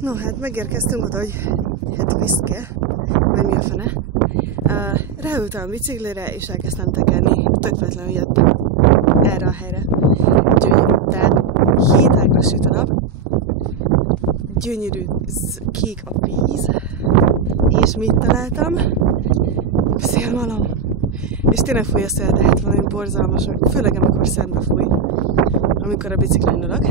No, hát megérkeztünk oda, hogy hát Viszke, vagy mi a fene. Ráültem a biciklire, és elkezdtem tekerni. Tök véletlenül jöttem erre a helyre. Úgyhogy, tehát hétágra süt a nap, gyönyörű kék a víz, és mit találtam? Szélmalom. És tényleg fúj a szél, tehát valami borzalmas, főleg amikor szembe fúj, amikor a biciklin ülök.